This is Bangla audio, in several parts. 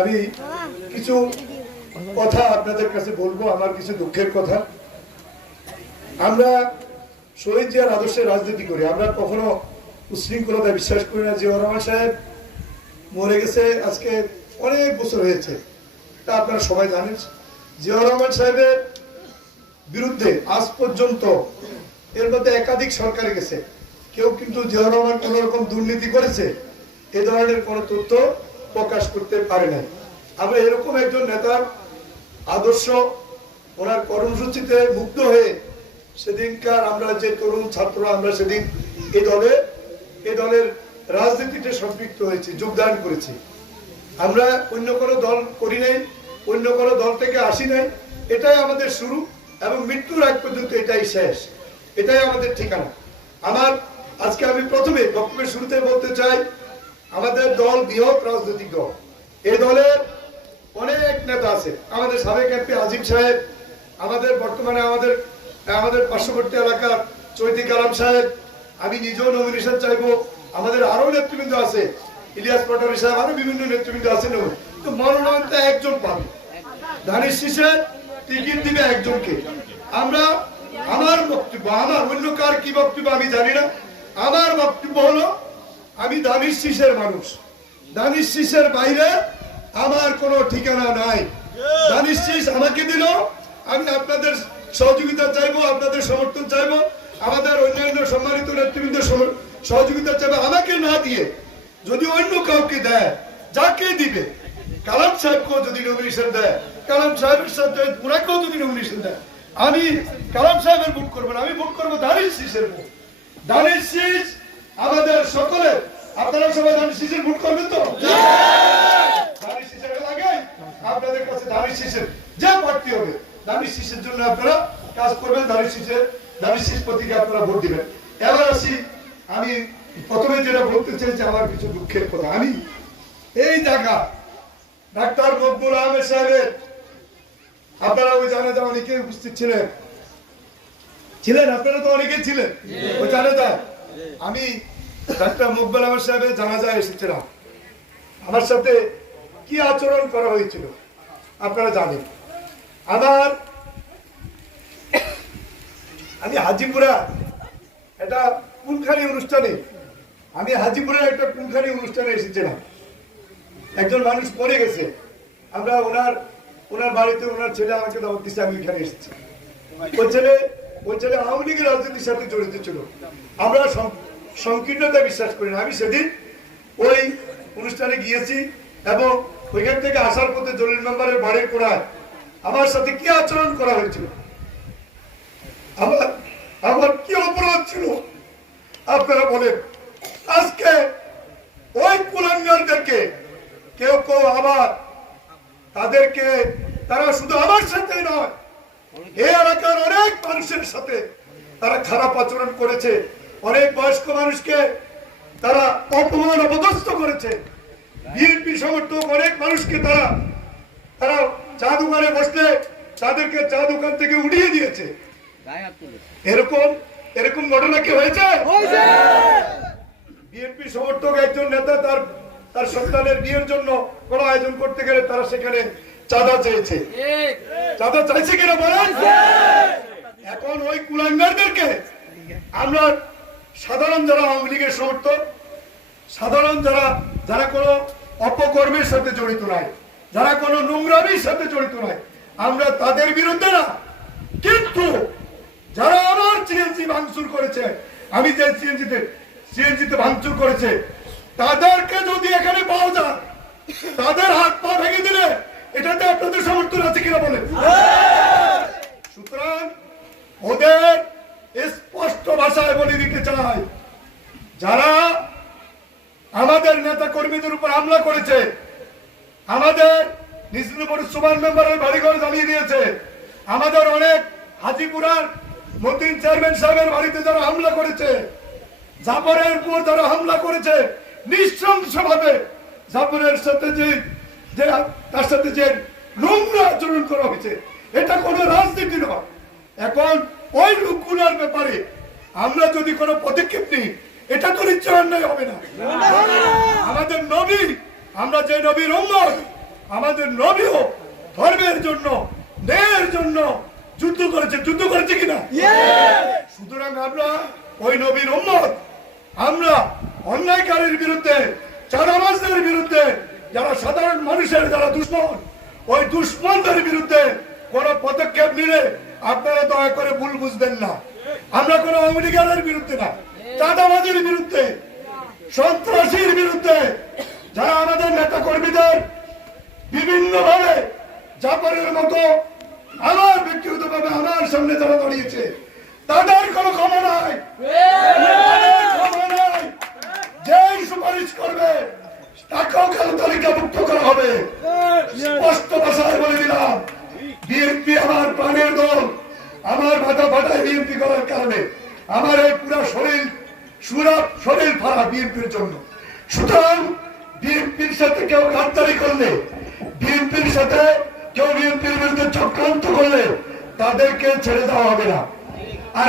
আমি কিছু কথা আপনাদের কাছে বলবো, আমার কিছু দুঃখের কথা। আমরা শহীদ জিয়ার আদর্শে রাজনীতি করি, আমরা কখনো উশৃঙ্খলতা বিশ্বাস করি না। জিয়াউর রহমান সাহেব মরে গেছে আজকে অনেক বছর হয়েছে, তা আপনারা সবাই জানেন। জিয়াউর রহমান সাহেবের বিরুদ্ধে আজ পর্যন্ত এর মধ্যে একাধিক সরকার গেছে, কেউ কিন্তু জিয়াউর রহমান কোন রকম দুর্নীতি করেছে এ ধরনের কোন তথ্য প্রকাশ করতে পারে নাই। আমরা এরকম একজন নেতার আদর্শ, ওনার কর্মসূচিতে মুগ্ধ হয়ে সেদিনকার আমরা যে তরুণ ছাত্ররা আমরা সেদিন এই দলের রাজনীতিতে সম্পৃক্ত হয়েছি, যোগদান করেছি। আমরা অন্য কোনো দল করি নাই, অন্য কোনো দল থেকে আসি নাই। এটাই আমাদের শুরু এবং মৃত্যুর আগ পর্যন্ত এটাই শেষ, এটাই আমাদের ঠিকানা। আজকে আমি প্রথমে বক্তব্যের শুরুতে বলতে চাই, আমাদের দল বৃহৎ রাজনৈতিক দল। এই দলের অনেক নেতা আছে, আমাদের সাবেক এমপি আজিম সাহেব, আমাদের বর্তমানে আমাদের পার্শ্ববর্তী এলাকার চৈতি কালাম সাহেব, আমি নিজেও নমিনেশন চাইবো। আমাদের আরো নেতৃবৃন্দ আছে, ইলিয়াস পাটোয়ারি সাহেব, আরো বিভিন্ন নেতৃবৃন্দ আছেন। তো মনোনয়ন তো একজন পাবে, ধানের শীষে টিকিট দিবে একজনকে। আমার বক্তব্য, আমার অন্য কার কি বক্তব্য আমি জানি না, আমার বক্তব্য হলো আমি ধানের শীষের মানুষ, ধানের শীষের বাইরে আমার কোনো ঠিকানা নাই। ধানের শীষ আমাকে দিল, আমি আপনাদের সহযোগিতা চাইবো, আপনাদের সমর্থন চাইবো, আমাদের অন্যান্য সম্মানিত নেতৃবৃন্দের সহযোগিতা চাইবো। আমাকে না দিয়ে যদি অন্য কাউকে দেয়, যাকে দিবে, কালাম সাহেবকেও যদি নমিনেশন দেয়, কালাম সাহেবের সাথে ওনাকেও যদি নমিনেশন দেয়, আমি কালাম সাহেবের ভোট করবো না, আমি ভোট করবো ধানের শীষের ভোট। ধানের শীষ আমাদের সকলের, আপনারা সবাই ধানের শীষের ভোট করবেন তো? ধানের শীষের লাগে আপনাদের কাছে ধানের শীষের যে প্রার্থী হবে, ধানের শীষের জন্য আপনারা কাজ করবেন, ধানের শীষ প্রতীকে আপনারা ভোট দিবেন। এবার আসি, আমি প্রথমে যেটা বলতে চাইছি, আমার কিছু দুঃখের কথা। আমি এই জায়গা ডাক্তার মকবুল আহমেদ সাহেবের, আপনারা ওই জানাজা অনেকে উপস্থিত ছিলেন, আপনারা তো অনেকেই ছিলেন ওই জানাজা। আমি ডাক্তার মকবুল আহমেদ সাহেবের জানাজায় এসেছিলাম, আমার সাথে কি আচরণ করা হয়েছিল আপনারা জানেন। আমি হাজিপুরা একটা কুলখানি অনুষ্ঠানে, হাজিপুরের একটা কুলখানি অনুষ্ঠানে এসেছিলাম। একজন মানুষ পড়ে গেছে, আমরা ওনার বাড়িতে ওনার ছেলে আমাকে দাওয়াত দিচ্ছে, আমি এখানে এসেছি। ওই ছেলে আওয়ামী লীগের রাজনীতির সাথে জড়িত ছিল। আমরা সংকীর্ণতা বিশ্বাস করি না। আমি সেদিন ওই অনুষ্ঠানে গিয়েছি এবং ওইখান থেকে আসার পথে জলিল মেম্বারের বাড়ির কোড়ায় আমার সাথে কি আচরণ করা হয়েছিল, আমার কি অপরাধ ছিল আপনারা বলেন। আজকে ওই কুলাঙ্গারদেরকে কেউ আবার তারা শুধু আমার সাথে নয়, এই এলাকার অনেক মানুষের সাথে তারা খারাপ আচরণ করেছে। অনেক বয়স্ক মানুষকে তারা অপমান অপদস্থ করেছে। বিএনপি সমর্থক অনেক মানুষকে তারা চা দোকানে বসলে তাদেরকে চা দোকান থেকে উঠিয়ে দিয়েছে। এরকম ঘটনা কি হয়েছে? বিএনপি সমর্থক একজন নেতা তার সন্তানের বিয়ের জন্য কোনো আয়োজন করতে গেলে তারা সেখানে চাঁদা চেয়েছে। চাঁদা চাইছে কিনা বলেন? এখন ওই কুলাঙ্গারদেরকে আমরা সাধারণ যারা আওয়ামী লীগের সমর্থক, সাধারণ যারা কোনো অপকর্মের সাথে জড়িত নয়, যারা কোনো নোংরামির সাথে জড়িত নয়, আমরা তাদের বিরুদ্ধে না। কিন্তু যারা আমার সিএনজি ভাঙচুর করেছে, আমি যে সিএনজিতে ভাঙচুর করেছে, তাদেরকে যদি এখানে পাওয়া যায়, তাদের হাত পা ভেঙে দিলে এটাতে আপনাদের সমর্থন আছে কিনা বলেন? সুতরাং ওদের স্পষ্ট ভাষায় বলে দিতে চাই, যারা আমাদের নেতা কর্মীদের উপর হামলা করেছে, আমাদের নিজামপুর সুমান মেম্বারের বাড়িঘর জ্বালিয়ে দিয়েছে, আমাদের অনেক হাজিপুরার মতিন চেয়ারম্যান সাহেবের বাড়িতে যারা হামলা করেছে, জাফরের উপর যারা হামলা করেছে নৃশংসভাবে, জাফরের সাথে তার সাথে যে নোংরা আচরণ করা হয়েছে, এটা কোনো রাজনীতি নয়। এখন ওই লোকগুলোর ব্যাপারে আমরা যদি কোনো পদক্ষেপ নিই, এটা তো নিশ্চয় অন্যায় হবে না। আমাদের নবী, আমরা যে নবীর উম্মত, আমাদের নবীও ধর্মের জন্য, ন্যায়ের জন্য যুদ্ধ করেছে কিনা? সুতরাং আমরা ওই নবীর উম্মত, আমরা অন্যায়কারীর বিরুদ্ধে, চাঁদাবাজদের বিরুদ্ধে, যারা সাধারণ মানুষের যারা দুশ্মন, ওই দুশ্মনদের বিরুদ্ধে কোন পদক্ষেপ নিলে আপনারা দয়া করে ভুল বুঝবেন না। আমরা কোন আমেরিকানের বিরুদ্ধে না, চাঁদাবাজের বিরুদ্ধে, সন্ত্রাসীর বিরুদ্ধে, যারা আমাদের নেতা কর্মীদের বিভিন্ন ভাবে জাপানের মতো আমার ব্যক্তিগতভাবে আমার সামনে যারা দাঁড়িয়েছে, তাদের কোনো ক্ষমা নাই, ক্ষমা নাই। যেই সুপারিশ করবে তাকেও কালো তালিকাভুক্ত করা হবে। স্পষ্ট ভাষায় বলে দিলাম, বিএনপি আমার প্রাণের দল। আমার মাথা ফাটায় বিএনপি করার কারণে আমার এই পুরো শরীর ফাড়া বিএনপির জন্য। সুতরাং বিএনপির সাথে কেউ গাদ্দারি করলে, বিএনপির সাথে কেউ বিএনপির বিরুদ্ধে চক্রান্ত করলে তাদেরকে ছেড়ে দেওয়া হবে না। আর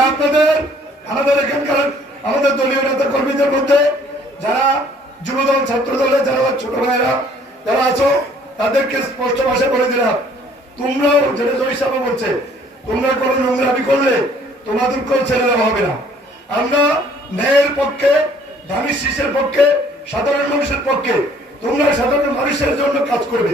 আমাদের এখানকার আমাদের দলীয় নেতা কর্মীদের মধ্যে যারা যুবদল, ছাত্র দলে যারা ছোট ভাইরা যারা আছো, তাদেরকে স্পষ্ট ভাষায় বলে দিলাম, তোমরাও যেটা জয় সাহেব বলছে, তোমরা কোনো নোংরামি করলে তোমাদেরকেও ছেড়ে দেওয়া হবে না। আমরা ন্যায়ের পক্ষে, ধানের শীষের পক্ষে, সাধারণ মানুষের পক্ষে। তোমরা সাধারণ মানুষের জন্য কাজ করবে।